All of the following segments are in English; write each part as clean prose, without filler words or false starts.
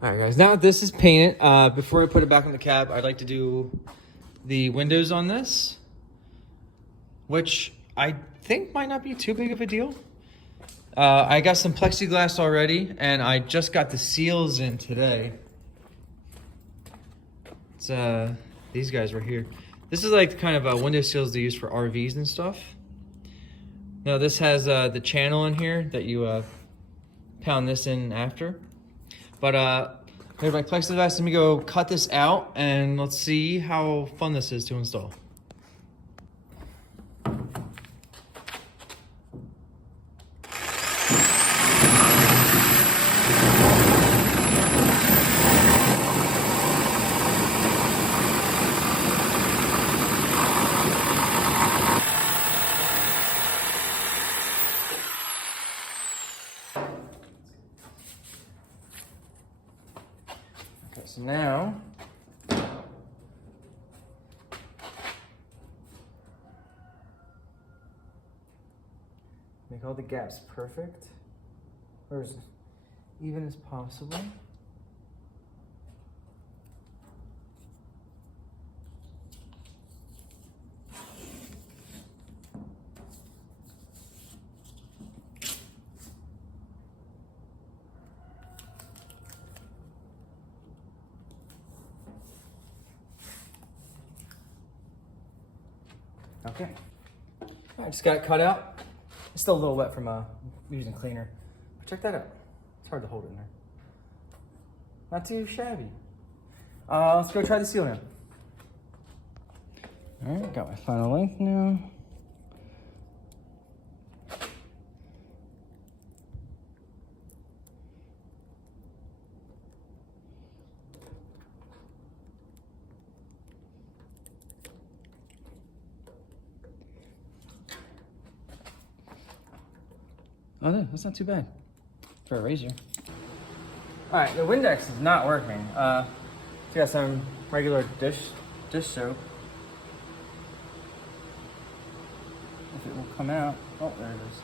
All right, guys, now this is painted. Before I put it back in the cab, I'd like to do the windows on this, which I think might not be too big of a deal. I got some plexiglass already, and I just got the seals in today. It's these guys right here. This is like the kind of window seals they use for RVs and stuff. Now this has the channel in here that you pound this in after. But I have my plexiglass. Let me go cut this out and let's see how fun this is to install. Okay, so now make all the gaps perfect, or as even as possible. Okay, I just got it cut out. It's still a little wet from using cleaner. But check that out. It's hard to hold it in there. Not too shabby. Let's go try the seal now. All right, got my final length now. Oh, no, that's not too bad for a razor. All right, the Windex is not working. It's got some regular dish soap. If it will come out. Oh, there it is.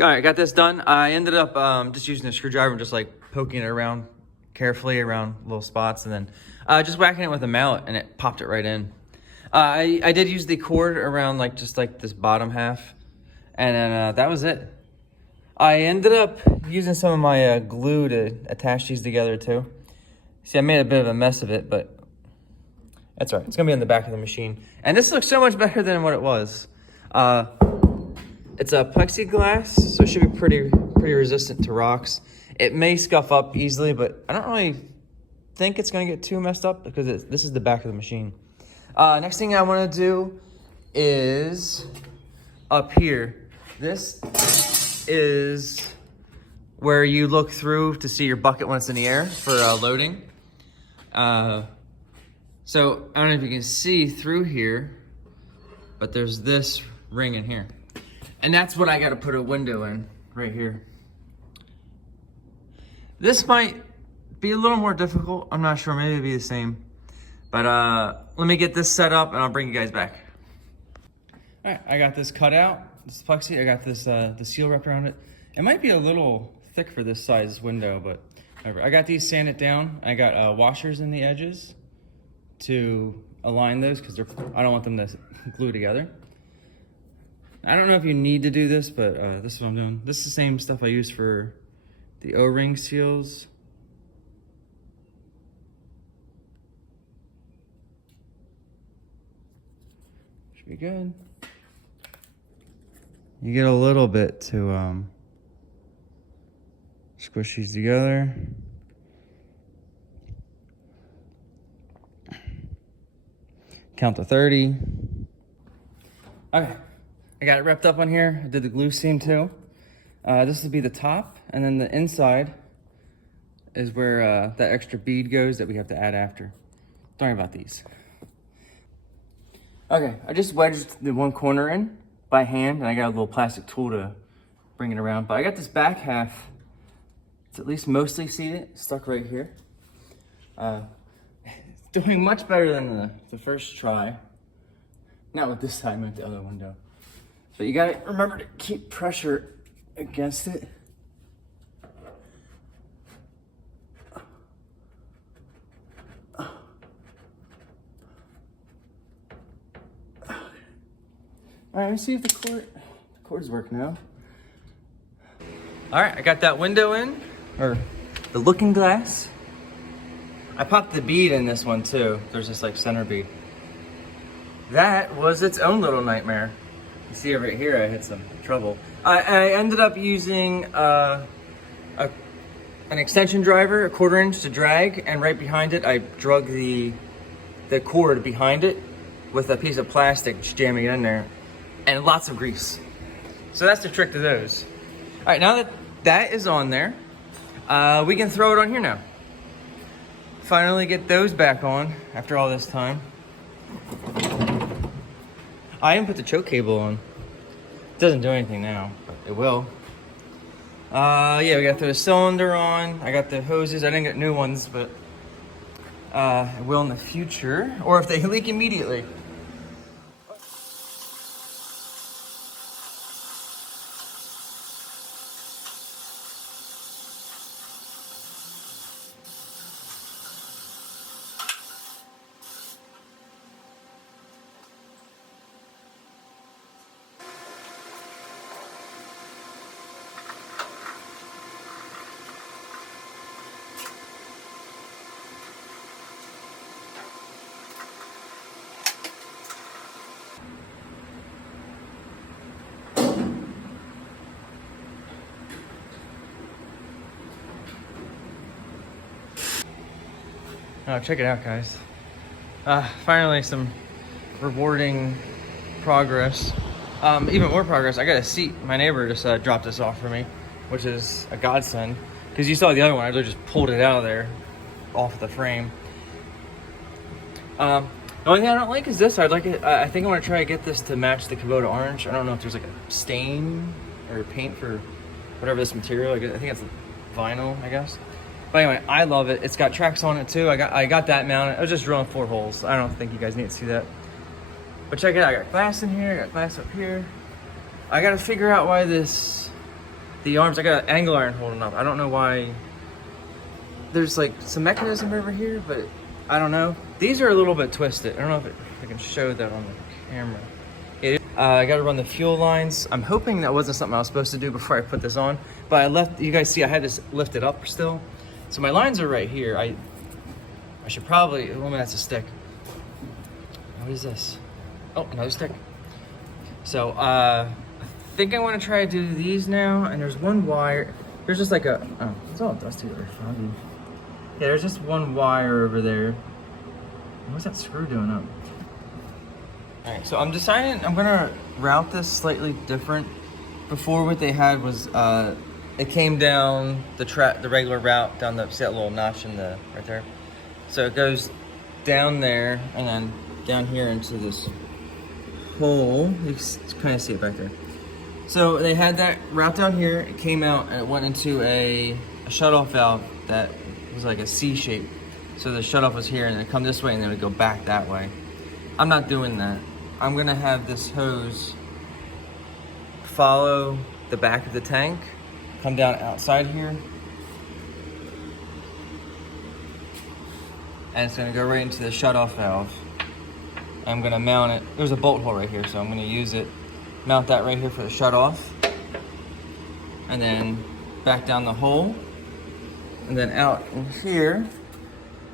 All right, got this done. I ended up just using a screwdriver and just like poking it around carefully around little spots, and then just whacking it with a mallet, and it popped it right in. I did use the cord around like just like this bottom half, and then that was it. I ended up using some of my glue to attach these together too. See, I made a bit of a mess of it, but that's all right. It's gonna be on the back of the machine. And this looks so much better than what it was. It's a plexiglass, so it should be pretty resistant to rocks. It may scuff up easily, but I don't really think it's gonna get too messed up because this is the back of the machine. Next thing I want to do is up here. This is where you look through to see your bucket when it's in the air for loading. So I don't know if you can see through here, but there's this ring in here. And that's what I got to put a window in right here. This might be a little more difficult. I'm not sure, maybe it'll be the same. But let me get this set up and I'll bring you guys back. All right, I got this cut out. This is plexi. I got this the seal wrapped around it. It might be a little thick for this size window, but whatever. I got these sanded down. I got washers in the edges to align those because I don't want them to glue together. I don't know if you need to do this, but this is what I'm doing. This is the same stuff I use for the O-ring seals. Should be good. You get a little bit to squish these together. Count to 30. Okay, I got it wrapped up on here. I did the glue seam too. This will be the top, and then the inside is where that extra bead goes that we have to add after. Don't worry about these. Okay, I just wedged the one corner in by hand, and I got a little plastic tool to bring it around. But I got this back half, it's at least mostly seated, stuck right here. It's doing much better than the first try. Not with this side, but the other window. But you gotta remember to keep pressure against it. All right, let me see if the cords work now. All right, I got that window in, or the looking glass. I popped the bead in this one too. There's this like center bead. That was its own little nightmare. You see right here, I had some trouble. I ended up using an extension driver, a 1/4 inch to drag, and right behind it, I drug the cord behind it with a piece of plastic, just jamming it in there, and lots of grease. So that's the trick to those. All right, now that that is on there, we can throw it on here now. Finally get those back on after all this time. I didn't put the choke cable on. It doesn't do anything now, but it will. Yeah, we got to throw the cylinder on. I got the hoses. I didn't get new ones, but I will in the future, or if they leak immediately. Oh, check it out, guys. Finally some rewarding progress. Even more progress, I got a seat. My neighbor just dropped this off for me, which is a godsend. Because you saw the other one, I literally just pulled it out of there, off the frame. The only thing I don't like is this. I'd like it. I think I want to try to get this to match the Kubota orange. I don't know if there's like a stain or paint for whatever this material. I think it's vinyl, I guess. But anyway, I love it. It's got tracks on it too. I got that mounted. I was just drilling 4 holes. I don't think you guys need to see that. But check it out. I got glass in here. I got glass up here. I got to figure out why the arms. I got an angle iron holding up. I don't know why. There's like some mechanism over here, but I don't know. These are a little bit twisted. I don't know if I can show that on the camera. I got to run the fuel lines. I'm hoping that wasn't something I was supposed to do before I put this on. But I left. You guys see, I had this lifted up still. So my lines are right here. I should probably, oh man, that's a stick. What is this? Oh, another stick. So I think I want to try to do these now. And there's one wire. There's just like a, oh, it's all dusty or foggy. Yeah, there's just one wire over there. What's that screw doing up? All right, so I'm deciding I'm gonna route this slightly different. Before, what they had was, it came down the regular route down the, see that little notch in the right there. So it goes down there and then down here into this hole. You can kind of see it back there. So they had that route down here. It came out and it went into a shutoff valve that was like a C shape. So the shutoff was here and then come this way and then it would go back that way. I'm not doing that. I'm gonna have this hose follow the back of the tank, come down outside here, and it's gonna go right into the shutoff valve. I'm gonna mount it. There's a bolt hole right here, so I'm gonna use it. Mount that right here for the shutoff, and then back down the hole, and then out in here.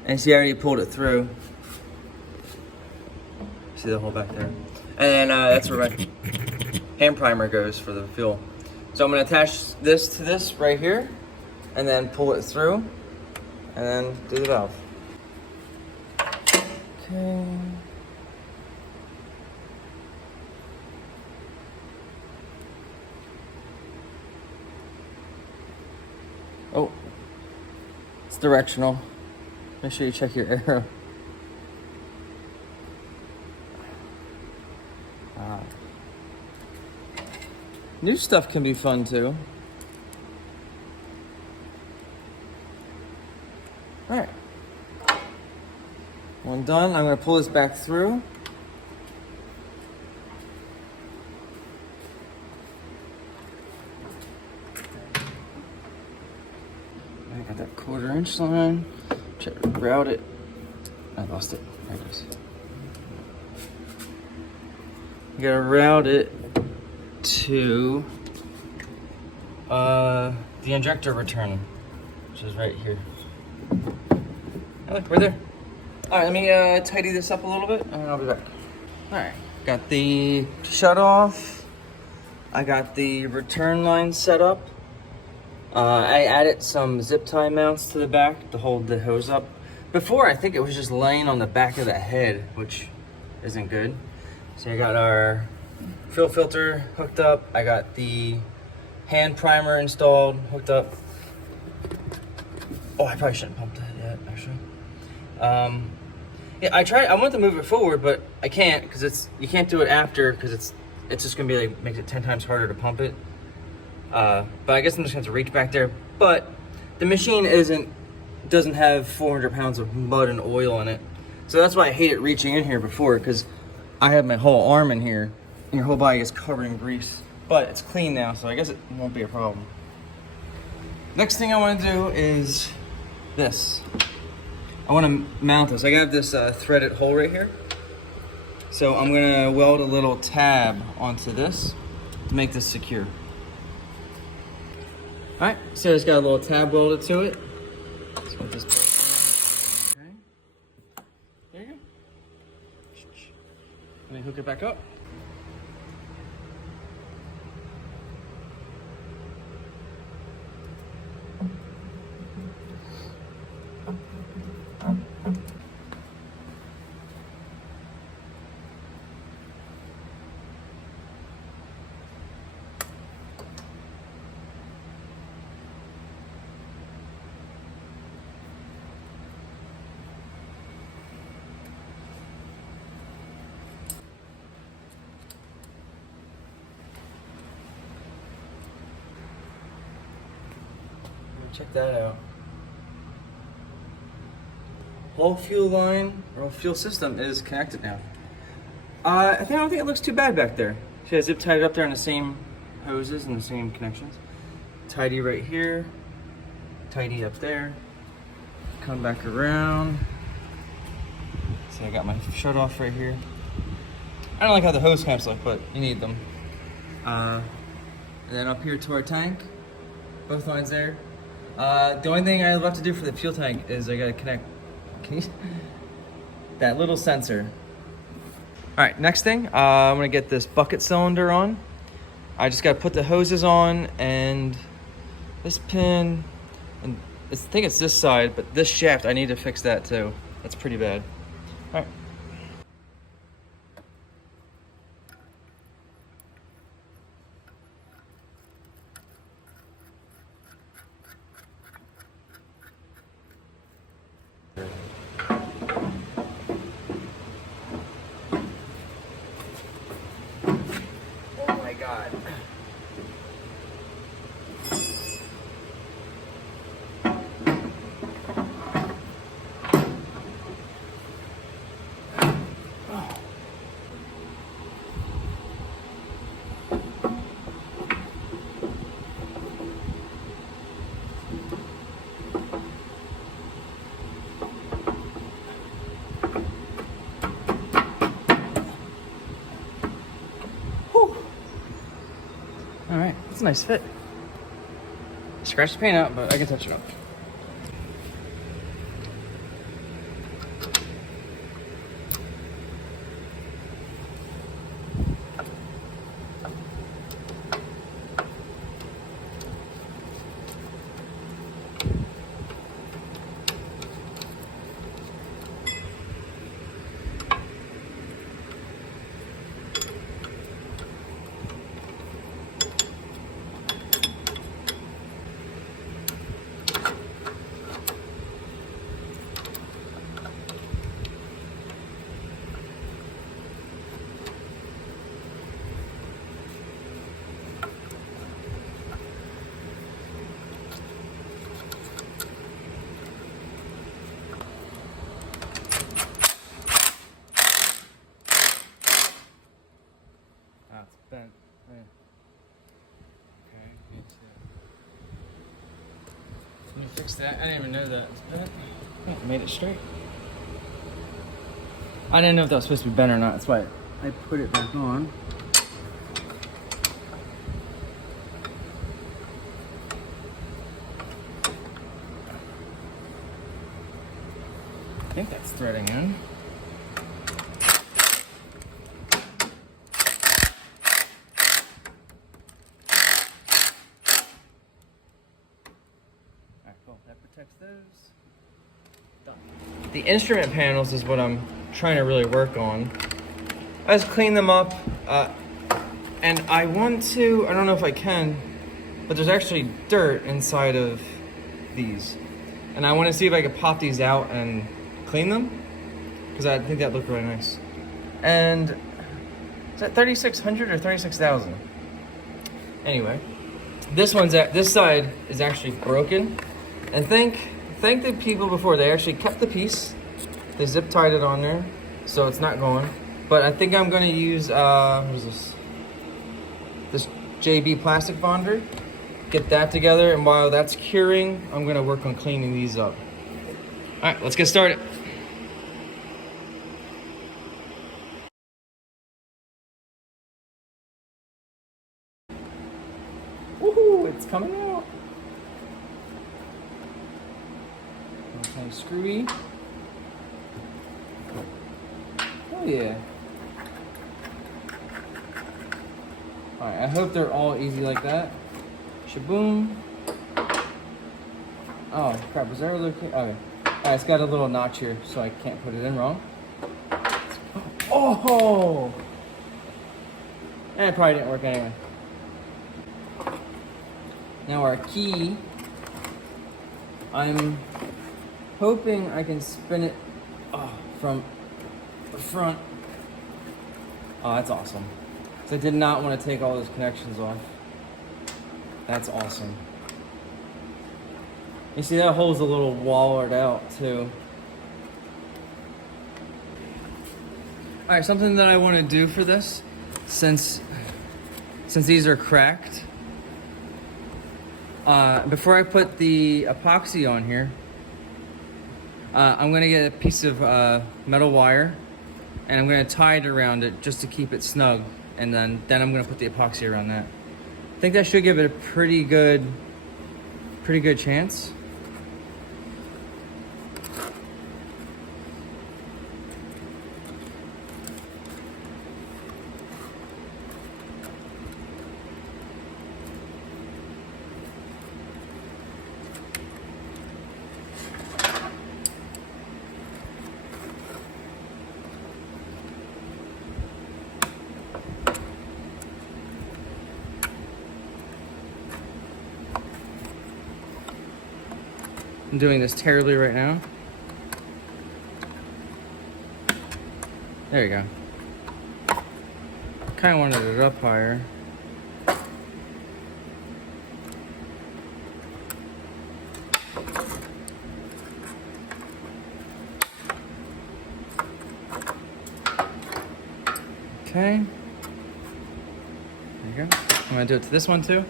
And see, I already pulled it through. See the hole back there, and then that's where my hand primer goes for the fuel. So I'm gonna attach this to this right here, and then pull it through, and then do the valve. Okay. Oh, it's directional. Make sure you check your arrow. New stuff can be fun too. All right. One done. I'm going to pull this back through. got that 1/4 inch line. Try to route it. I lost it. There it is. You gotta route it to the injector return, which is right here. Oh, look, we're there. All right, let me tidy this up a little bit, and I'll be back. All right, got the shut off. I got the return line set up. I added some zip tie mounts to the back to hold the hose up. Before, I think it was just laying on the back of the head, which isn't good. So I got our fuel filter hooked up. I got the hand primer installed, hooked up. Oh, I probably shouldn't pump that yet, actually. Yeah, I wanted to move it forward, but I can't because you can't do it after because it's just gonna be like, makes it 10 times harder to pump it. But I guess I'm just gonna have to reach back there. But the machine doesn't have 400 pounds of mud and oil in it. So that's why I hated reaching in here before, because I have my whole arm in here and your whole body is covered in grease. But it's clean now, so I guess it won't be a problem. Next thing I want to do is this. I want to mount this. I got this threaded hole right here. So I'm gonna weld a little tab onto this to make this secure. All right, so it's got a little tab welded to it. Let's put this part on. Okay, there you go. Let me hook it back up. Check that out. Whole fuel line, or whole fuel system is connected now. I don't think it looks too bad back there. She has zip tied up there in the same hoses and the same connections. Tidy right here, tidy up there. Come back around. See, I got my shut off right here. I don't like how the hose clamps look, but you need them. And then up here to our tank, both lines there. The only thing I left to do for the fuel tank is I gotta connect that little sensor. All right, next thing, I'm gonna get this bucket cylinder on. I just gotta put the hoses on and this pin, and I think it's this side, but this shaft, I need to fix that too. That's pretty bad. All right. Oh my God. All right, that's a nice fit. Scratch the paint out, but I can touch it up. fixed that. I didn't even know that. Oh, made it straight. I didn't know if that was supposed to be bent or not. That's why I put it back on. I think that's threading in. Alright, cool. That protects those. Done. The instrument panels is what I'm trying to really work on. I just clean them up, and I want to, I don't know if I can, but there's actually dirt inside of these. And I want to see if I could pop these out and clean them, because I think that looked really nice. And is that 3,600 or 36,000? Anyway, this side is actually broken. And thank the people before, they actually kept the piece. They zip tied it on there, so it's not going. But I think I'm gonna use, what is this? This JB plastic bonder. Get that together, and while that's curing, I'm gonna work on cleaning these up. All right, let's get started. Woohoo, it's coming out. Okay, screwy. Oh yeah. All right, I hope they're all easy like that. Shaboom. Oh crap, was there a location? Okay. Alright, it's got a little notch here, so I can't put it in wrong. Oh! And it probably didn't work anyway. Now our key, I'm hoping I can spin it from the front. Oh, that's awesome. So I did not want to take all those connections off. That's awesome. You see that hole's a little wallered out too. All right, something that I want to do for this, since these are cracked, before I put the epoxy on here, I'm gonna get a piece of metal wire, and I'm gonna tie it around it just to keep it snug, and then I'm gonna put the epoxy around that. I think that should give it a pretty good chance. I'm doing this terribly right now. There you go. Kind of wanted it up higher. Okay. There you go. I'm gonna do it to this one too.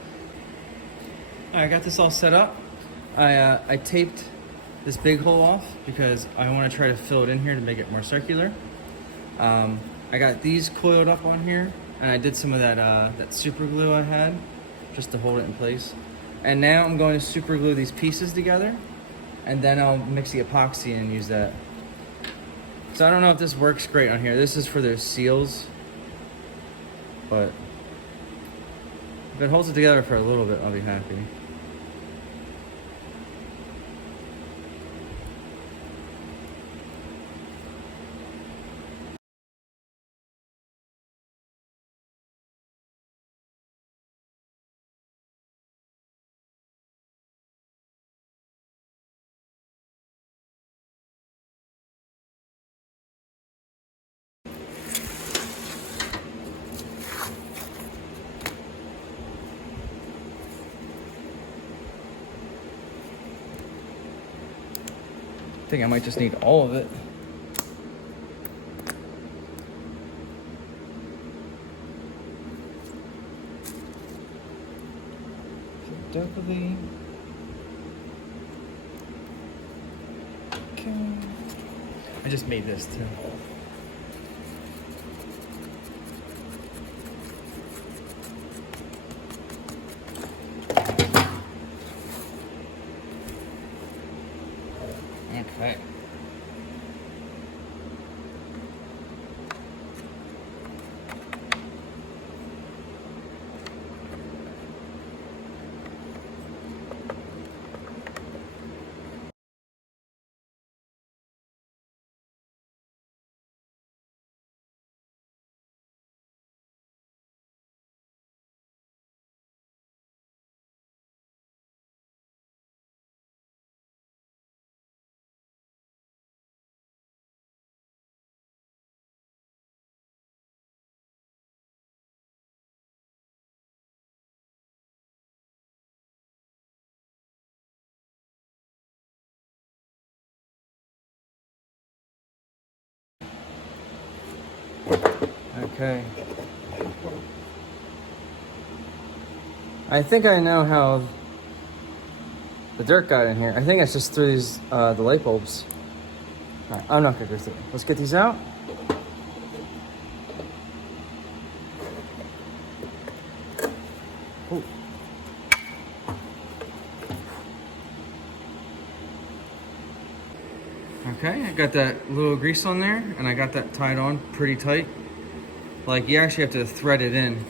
I got this all set up. I taped this big hole off because I want to try to fill it in here to make it more circular. I got these coiled up on here, and I did some of that super glue I had just to hold it in place. And now I'm going to super glue these pieces together, and then I'll mix the epoxy and use that. So I don't know if this works great on here. This is for those seals, but if it holds it together for a little bit, I'll be happy. I think I might just need all of it. So definitely. I just made this too. Okay. Okay. I think I know how the dirt got in here. I think it's just through these the light bulbs. All right, I'm not gonna go through it. Let's get these out. Ooh. Okay, I got that little grease on there, and I got that tied on pretty tight. Like, you actually have to thread it in.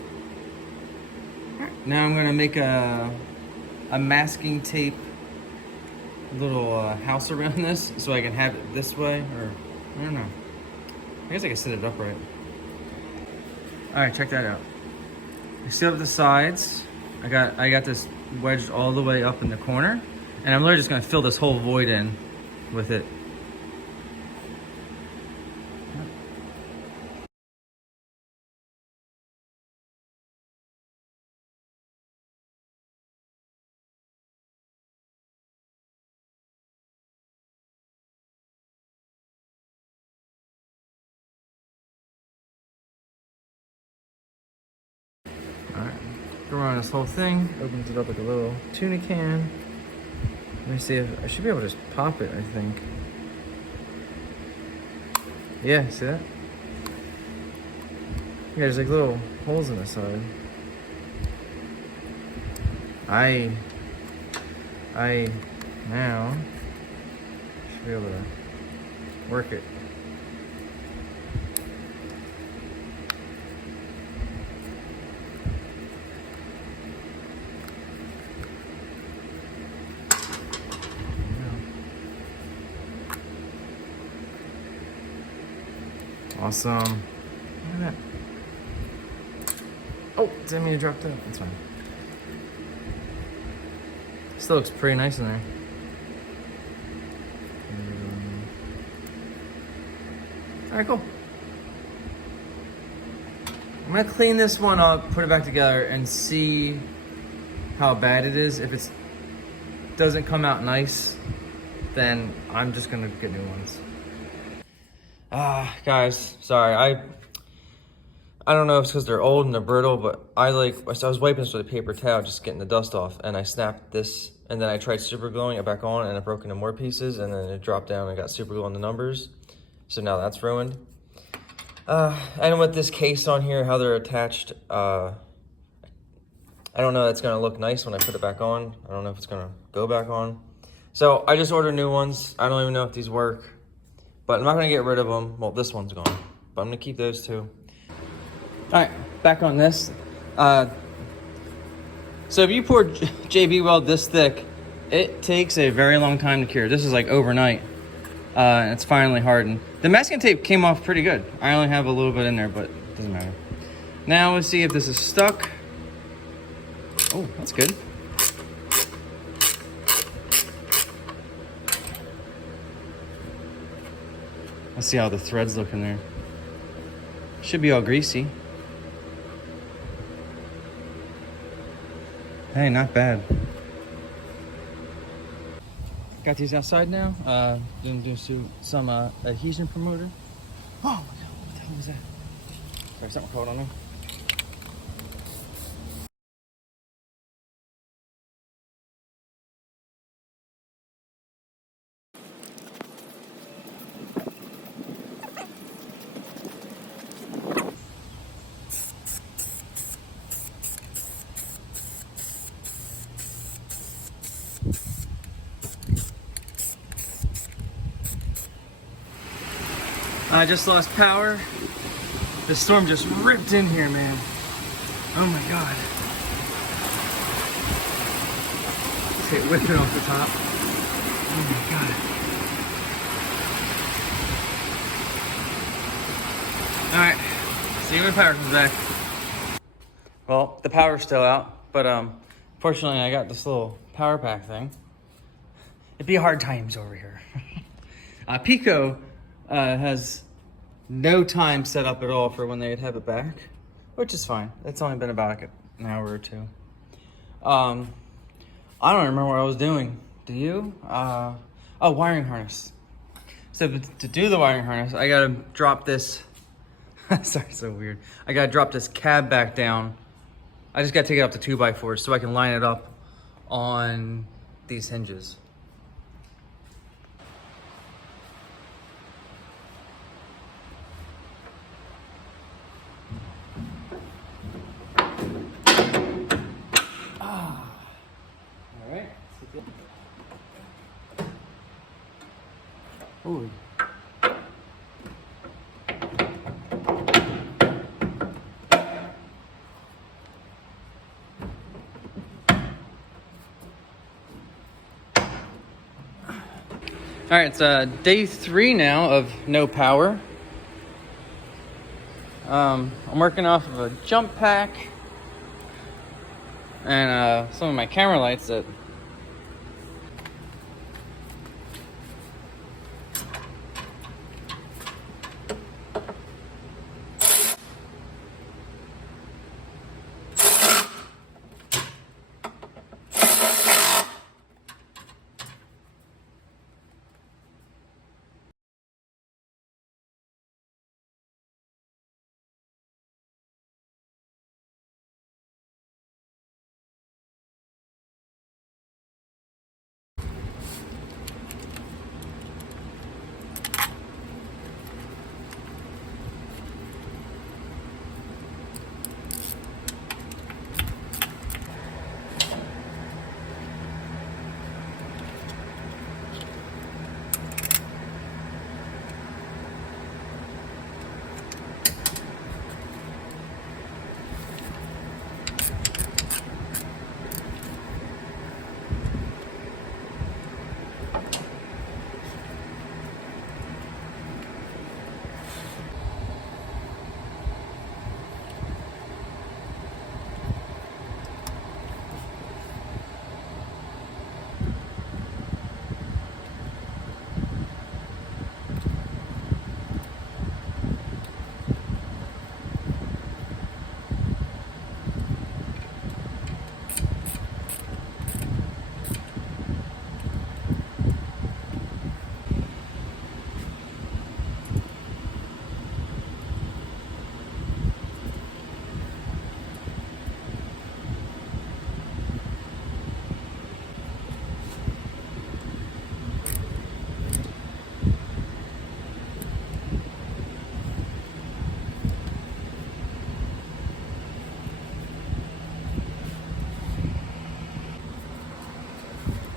All right, now I'm gonna make a masking tape little house around this so I can have it this way, or I don't know. I guess I can set it up right. All right, check that out. I still have the sides. I got this wedged all the way up in the corner, and I'm literally just gonna fill this whole void in with it. All right, go around this whole thing. Opens it up like a little tuna can. Let me see if I should be able to just pop it. I think. Yeah, see that? Yeah, there's like little holes in the side. I now should be able to work it. Awesome. Look at that. Oh, didn't mean to drop that. That's fine. Still looks pretty nice in there. All right, cool. I'm gonna clean this one up, put it back together, and see how bad it is. If it doesn't come out nice, then I'm just gonna get new ones. Guys, sorry. I don't know if it's because they're old and they're brittle, but I was wiping this with a paper towel, just getting the dust off, and I snapped this, and then I tried super gluing it back on, and it broke into more pieces, and then it dropped down and got super glue on the numbers. So now that's ruined. And with this case on here, how they're attached, I don't know, it's gonna look nice when I put it back on. I don't know if it's gonna go back on. So I just ordered new ones. I don't even know if these work, but I'm not gonna get rid of them. Well, this one's gone, but I'm gonna keep those two. All right, back on this. So if you pour JB Weld this thick, it takes a very long time to cure. This is like overnight, and it's finally hardened. The masking tape came off pretty good. I only have a little bit in there, but it doesn't matter. Now let's see if this is stuck. Oh, that's good. Let's see how the threads look in there. Should be all greasy. Hey, not bad. Got these outside now. Gonna do some adhesion promoter. Oh my god, what the hell was that? Sorry, something caught on me. I just lost power. The storm just ripped in here, man. Oh my God. See it whipping off the top. Oh my God. All right, see you when power comes back. Well, the power's still out, but fortunately I got this little power pack thing. It'd be hard times over here. Pico has no time set up at all for when they'd have it back, which is fine. It's only been about like an hour or two. I don't remember what I was doing. Do you? Oh, wiring harness. So to do the wiring harness, I gotta drop this. Sorry, so weird. I gotta drop this cab back down. I just gotta take it up to 2x4 so I can line it up on these hinges. All right. Ooh. All right, it's day 3 now of no power. I'm working off of a jump pack and some of my camera lights that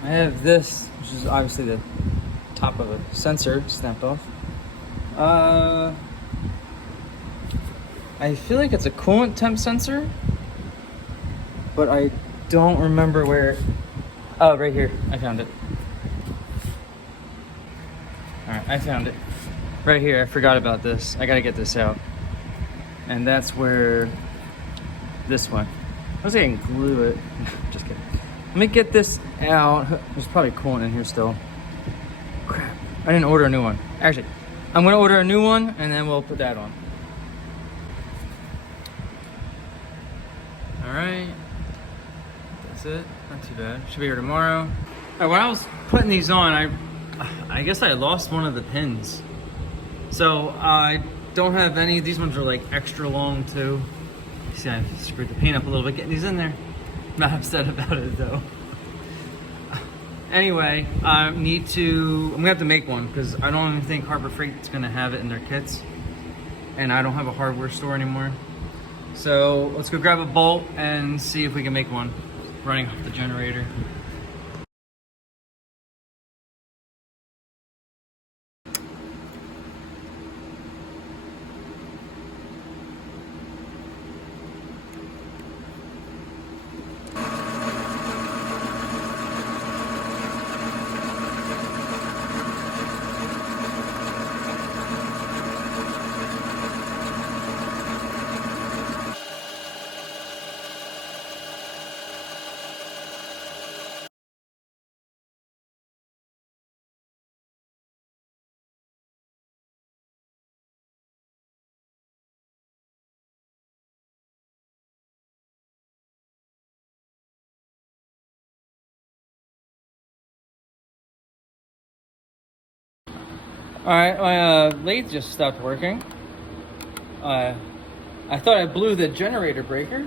I have this, which is obviously the top of a sensor snapped off. I feel like it's a coolant temp sensor, but I don't remember where. Oh, right here. I found it. All right, I found it. Right here. I forgot about this. I gotta get this out. And that's where this went. I was gonna glue it. Just kidding. Let me get this out. There's probably coolant in here still. Crap. I didn't order a new one. Actually, I'm gonna order a new one and then we'll put that on. All right. That's it. Not too bad. Should be here tomorrow. All right, when I was putting these on, I guess I lost one of the pins. So I don't have any. These ones are like extra long too. See, I screwed the paint up a little bit getting these in there. Not upset about it though. Anyway, I'm gonna have to make one because I don't even think Harbor Freight's gonna have it in their kits. And I don't have a hardware store anymore. So let's go grab a bolt and see if we can make one running off the generator. Alright, my lathe just stopped working. I thought I blew the generator breaker,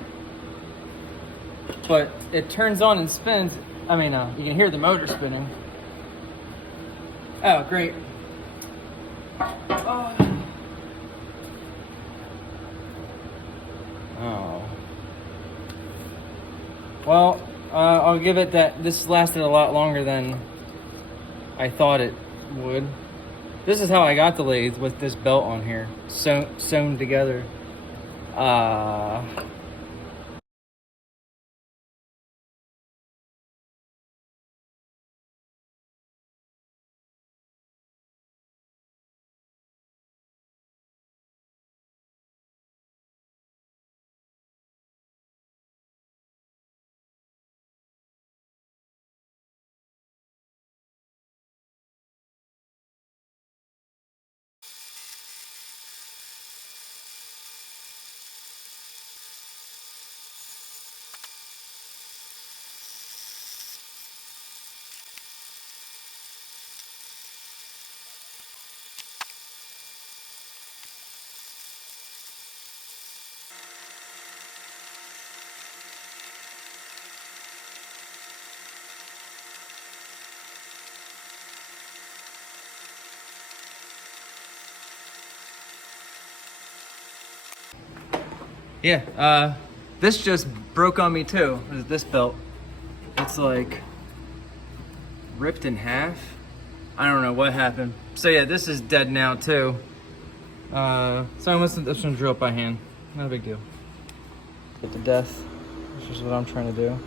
but it turns on and spins. I mean, you can hear the motor spinning. Oh, great. Oh. Well, I'll give it that this lasted a lot longer than I thought it would. This is how I got the lathe, with this belt on here, sewn together. Yeah, this just broke on me too. This belt, it's like ripped in half. I don't know what happened. So yeah, this is dead now too. So I must have this one drill up by hand. Not a big deal. Get to death. This is what I'm trying to do.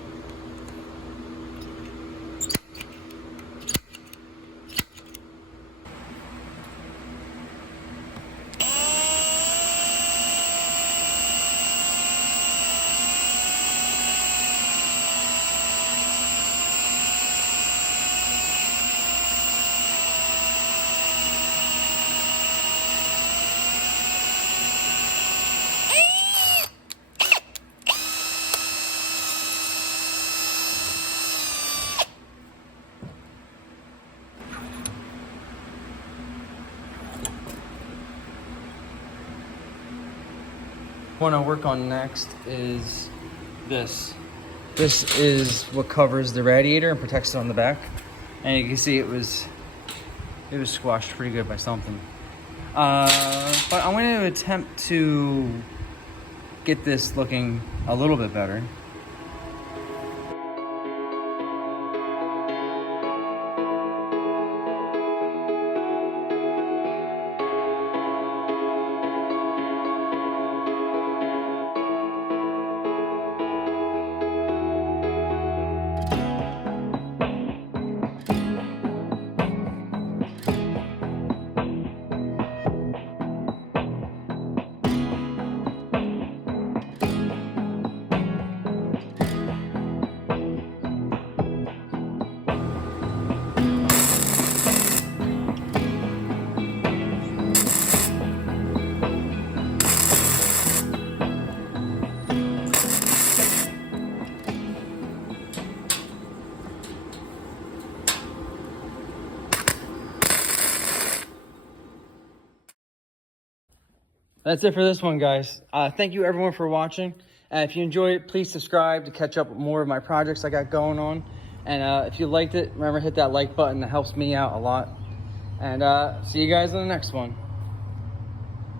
What I work on next is this. This is what covers the radiator and protects it on the back. And you can see it was squashed pretty good by something. But I'm going to attempt to get this looking a little bit better. That's it for this one, guys. Thank you everyone for watching. If you enjoyed it, please subscribe to catch up with more of my projects I got going on. And if you liked it, remember hit that like button. That helps me out a lot. And see you guys in the next one.